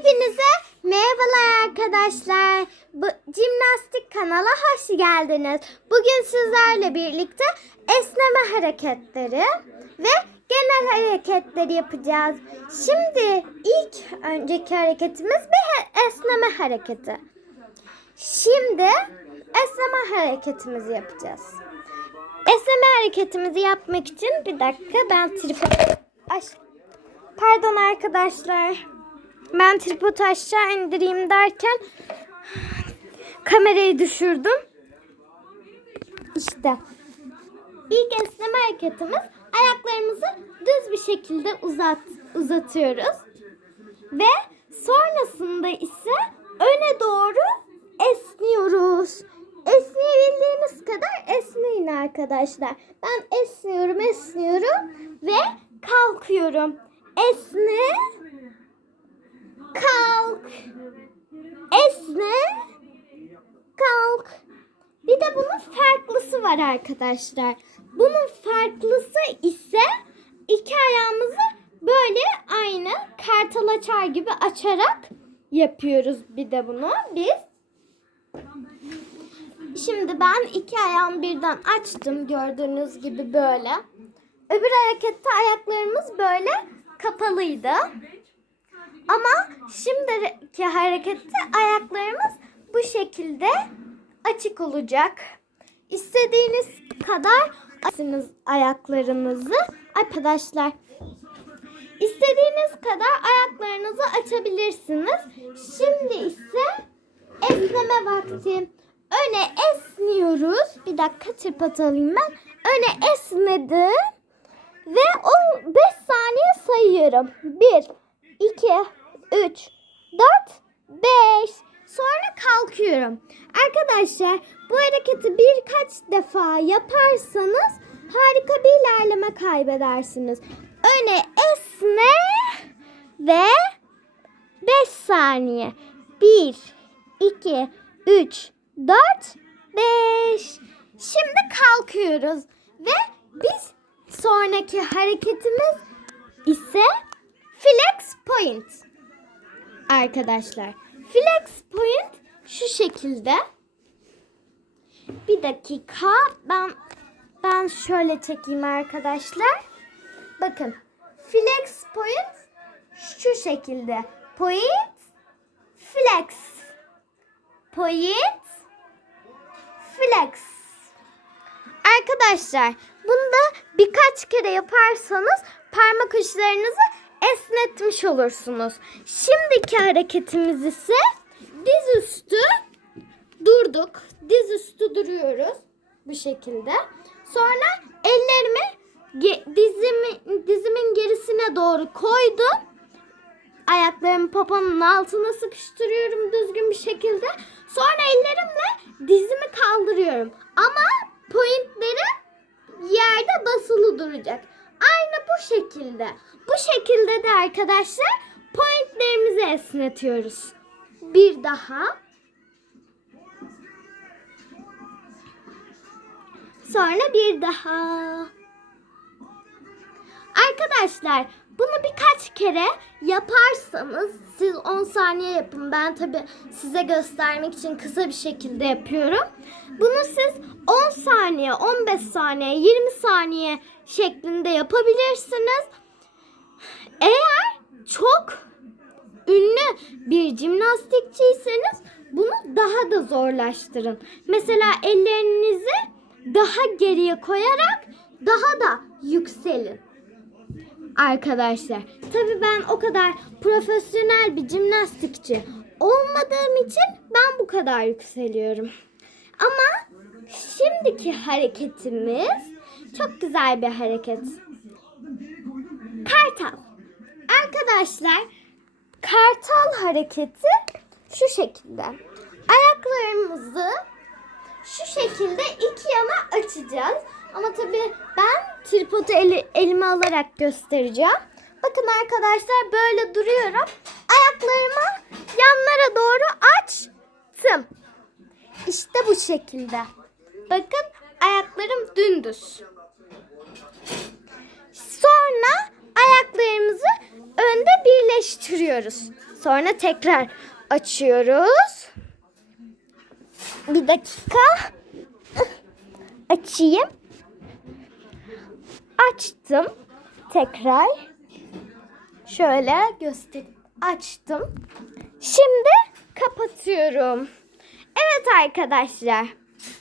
Hepinize merhabalar arkadaşlar. Bu jimnastik kanala hoş geldiniz. Bugün sizlerle birlikte esneme hareketleri ve genel hareketleri yapacağız. Şimdi ilk önceki hareketimiz bir esneme hareketi. Şimdi esneme hareketimizi yapacağız. Esneme hareketimizi yapmak için bir dakika ben tripod... Pardon arkadaşlar. Ben tripodu aşağı indireyim derken kamerayı düşürdüm. İşte. İlk esneme hareketimiz ayaklarımızı düz bir şekilde uzat uzatıyoruz. Ve sonrasında ise öne doğru esniyoruz. Esneyebildiğiniz kadar esneyin arkadaşlar. Ben esniyorum, esniyorum ve kalkıyorum. Esne, kalk, esne, kalk. Bir de bunun farklısı var arkadaşlar. Bunun farklısı ise iki ayağımızı böyle aynı kartal açar gibi açarak yapıyoruz bir de bunu biz. Şimdi ben iki ayağımı birden açtım gördüğünüz gibi böyle. Öbür harekette ayaklarımız böyle kapalıydı. Ama şimdiki harekette ayaklarımız bu şekilde açık olacak. İstediğiniz kadar açınız ayaklarınızı arkadaşlar. İstediğiniz kadar ayaklarınızı açabilirsiniz. Şimdi ise esneme vakti. Öne esniyoruz. Bir dakika tırpat alayım ben. Öne esnedim. Ve o 5 saniye sayıyorum. 1, 2, 3, 4, 5. Sonra kalkıyorum. Arkadaşlar bu hareketi birkaç defa yaparsanız harika bir ilerleme kaybedersiniz. Öne esne ve 5 saniye. 1, 2, 3, 4, 5. Şimdi kalkıyoruz ve biz sonraki hareketimiz ise flex point. Arkadaşlar flex point şu şekilde. Bir dakika ben ben şöyle çekeyim arkadaşlar. Bakın flex point şu şekilde. Point flex. Point flex. Arkadaşlar bunu da birkaç kere yaparsanız parmak uçlarınızı esnetmiş olursunuz. Şimdiki hareketimiz ise diz üstü durduk. Diz üstü duruyoruz bu şekilde. Sonra ellerimi dizimi, dizimin gerisine doğru koydum. Ayaklarımı poponun altına sıkıştırıyorum düzgün bir şekilde. Sonra ellerimle dizimi kaldırıyorum. Ama pointlerim yerde basılı duracak. Aynı bu şekilde. Bu şekilde de arkadaşlar pointlerimizi esnetiyoruz. Bir daha. Sonra bir daha. Arkadaşlar bunu birkaç kere yaparsanız siz 10 saniye yapın. Ben tabi size göstermek için kısa bir şekilde yapıyorum. Bunu siz 10 saniye, 15 saniye, 20 saniye şeklinde yapabilirsiniz. Eğer çok ünlü bir jimnastikçiyseniz bunu daha da zorlaştırın. Mesela ellerinizi daha geriye koyarak daha da yükselin arkadaşlar. Tabii ben o kadar profesyonel bir jimnastikçi olmadığım için ben bu kadar yükseliyorum. Ama şimdiki hareketimiz çok güzel bir hareket. Kartal. Arkadaşlar kartal hareketi şu şekilde. Ayaklarımızı şu şekilde iki yana açacağız. Ama tabii ben tripodu eli, elime alarak göstereceğim. Bakın arkadaşlar böyle duruyorum. Ayaklarımı yanlara doğru açtım. İşte bu şekilde. Bakın ayaklarım dümdüz. Sonra ayaklarımızı önde birleştiriyoruz. sonra tekrar açıyoruz. Bir dakika. Açayım. Açtım. Tekrar. Şöyle göstereyim. Açtım. Şimdi kapatıyorum. Evet arkadaşlar.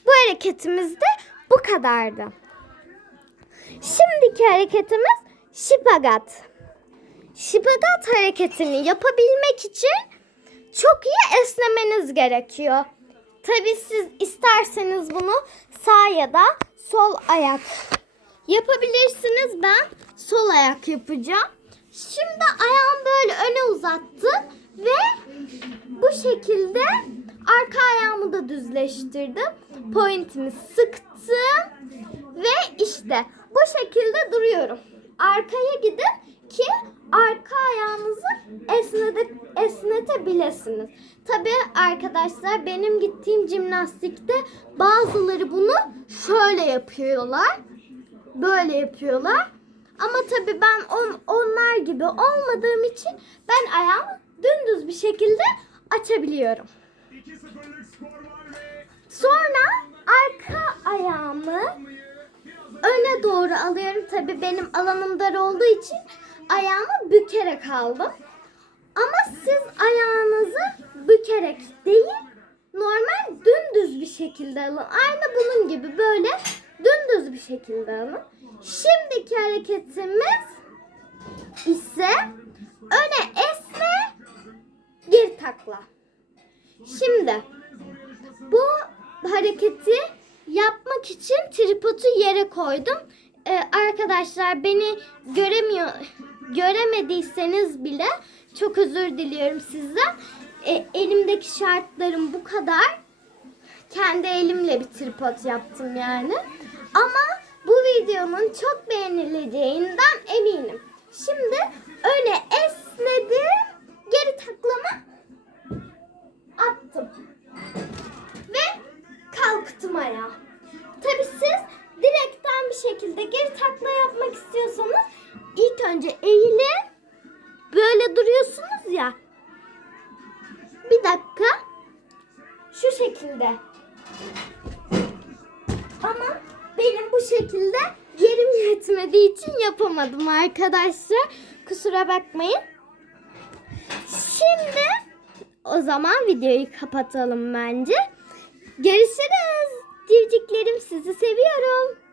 Bu hareketimiz de bu kadardı. Şimdiki hareketimiz şipagat. Şipagat hareketini yapabilmek için çok iyi esnemeniz gerekiyor. Tabii siz isterseniz bunu sağ ya da sol ayak yapabilirsiniz. Ben sol ayak yapacağım. Şimdi ayağımı böyle öne uzattım ve bu şekilde arka ayağımı da düzleştirdim. Pointimi sıktım ve işte bu şekilde duruyorum. Arkaya gidin ki arka ayağınızı esnede, esnetebilirsiniz. Tabi arkadaşlar benim gittiğim jimnastikte bazıları bunu şöyle yapıyorlar. Böyle yapıyorlar. Ama tabii ben on, onlar gibi olmadığım için ben ayağımı dümdüz bir şekilde açabiliyorum. Sonra arka ayağımı öne doğru alıyorum. Tabii benim alanım dar olduğu için ayağımı bükerek aldım. Ama siz ayağınızı bükerek değil, normal dümdüz bir şekilde alın. Aynı bunun gibi böyle dümdüz bir şekilde alın. Şimdiki hareketimiz ise öne esne, geri takla. Şimdi bu hareketi yapmak için tripodu yere koydum. Ee, arkadaşlar beni göremiyor göremediyseniz bile çok özür diliyorum sizden. Ee, elimdeki şartlarım bu kadar. Kendi elimle bir tripod yaptım yani. Ama bu videonun çok beğenileceğinden eminim. Şimdi öne esnedim. Geri taklama attım. Ve kalktım ayağa. Tabii siz direkten bir şekilde geri takla yapmak istiyorsanız ilk önce eğilin. Böyle duruyorsunuz ya. Bir dakika. Şu şekilde. Şekilde yerim yetmediği için yapamadım arkadaşlar. Kusura bakmayın. Şimdi o zaman videoyu kapatalım bence. Görüşürüz. Civciklerim sizi seviyorum.